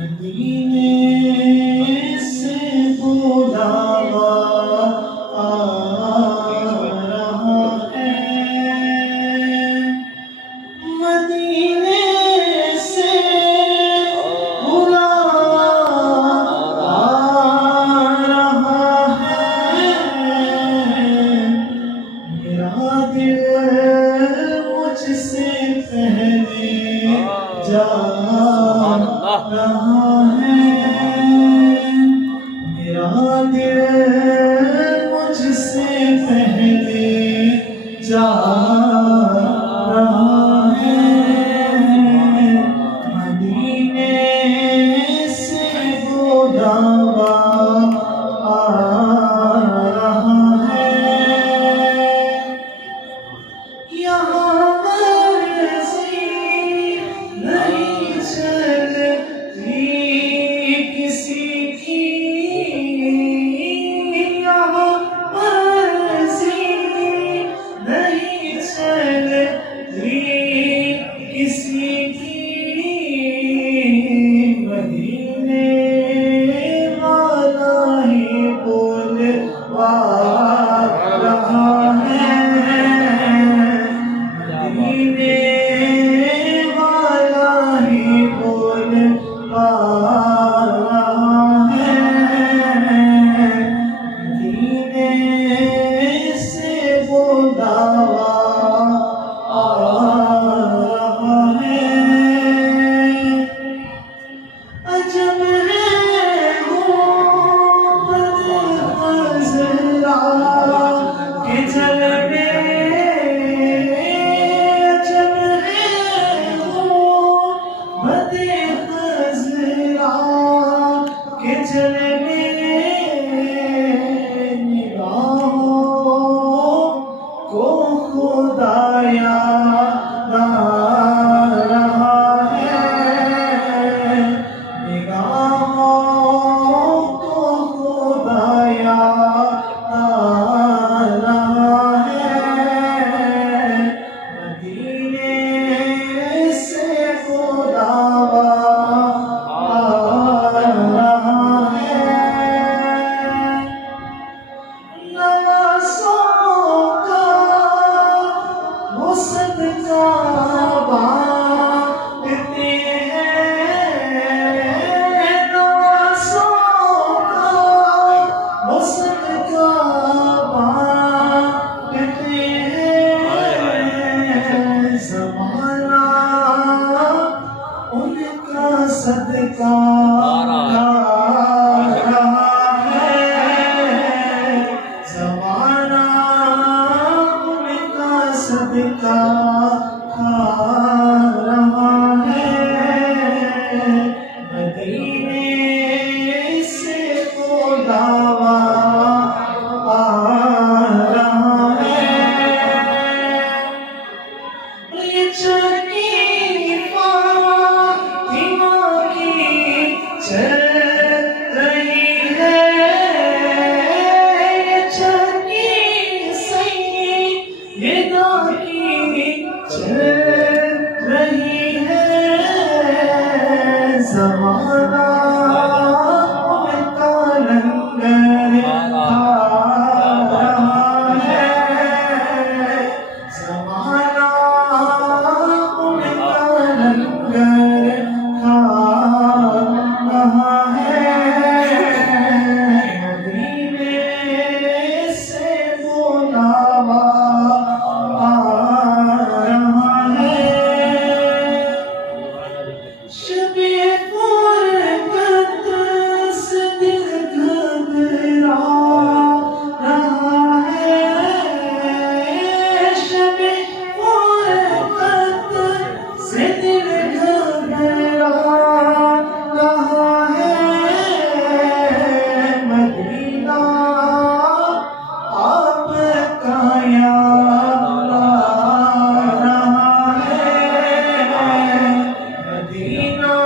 مدینے سے بلاوا آ رہا ہے، مدینے سے بلاوا آ رہا ہے، میرا دل مجھ سے پہلے جا رہا ہے، میرا دل مجھ سے پہلے جا رہا ہے، مدینے سے بلاوا آ رہا ہے، یہاں مرضی نہیں چلتی کسی کی، یہاں مرضی نہیں چلتی کسی کی، مدینے والا ہی بلوا رہا ہے، مدینے والا ہی بلوا رہا ہے، مدینے سے بلاوا آ رہا ہے، عجب ہے محبت خضرا کے جلوے، عجب ہے محبت خضرا کے جلوے، نگاہوں کو خدا یاد آ رہا ہے، نگاہوں کو خدا یاد آ رہا ہے، مدینے سے بلاوا آ رہا ہے، نوازوں کا وہ صدقہ بانٹتے ہیں، نوازوں کا وہ صدقہ بانٹتے ہیں، زمانہ ان کا صدقہ کھا رہا ہے، زمانہ ان کا صدقہ کھا رہا ہے، مدینے سے بلاوا آ رہا ہے، یہ چکی فاطمہ کی چل رہی ہے، یہ چکی سیدہ کی چل رہی ہے، زمانہ ان کا لنگر کھا رہا ہے، زمانہ ان کا لنگر کھا رہا ہے، مدینے سے بلاوا آ رہا ہے، شب-ے فرقت سے دل گھبرا رہا ہے، شب-ے فرقت سے دل گھبرا رہا ہے، مدینہ آپ کا یاد آ رہا ہے، مدینہ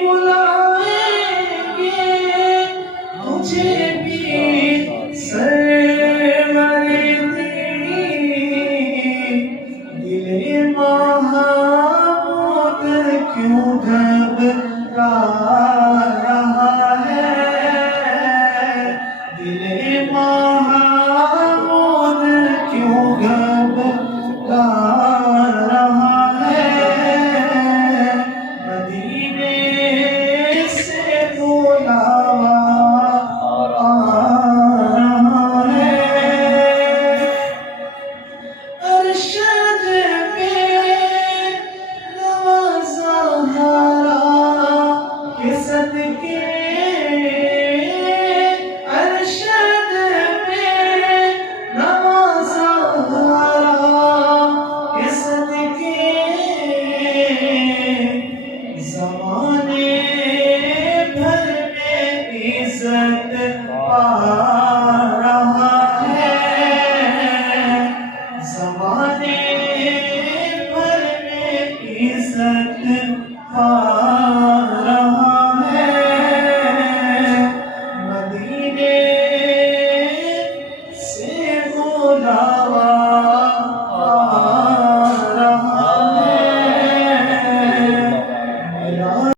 بلائیں گے تجھے بھی سرور دل محمود کیوں گھبرا رہا ہے دل محمود کیوں گھبرا رہا ہے مدینے سے بلاوا آ رہا ہے ارشد پہ نوازا ہرا کے صدقے ارشد پہ نوازا ہرا کے صدقے زمانے بھر میں عزت پا رہا ہے زمانے بھر میں عزت پا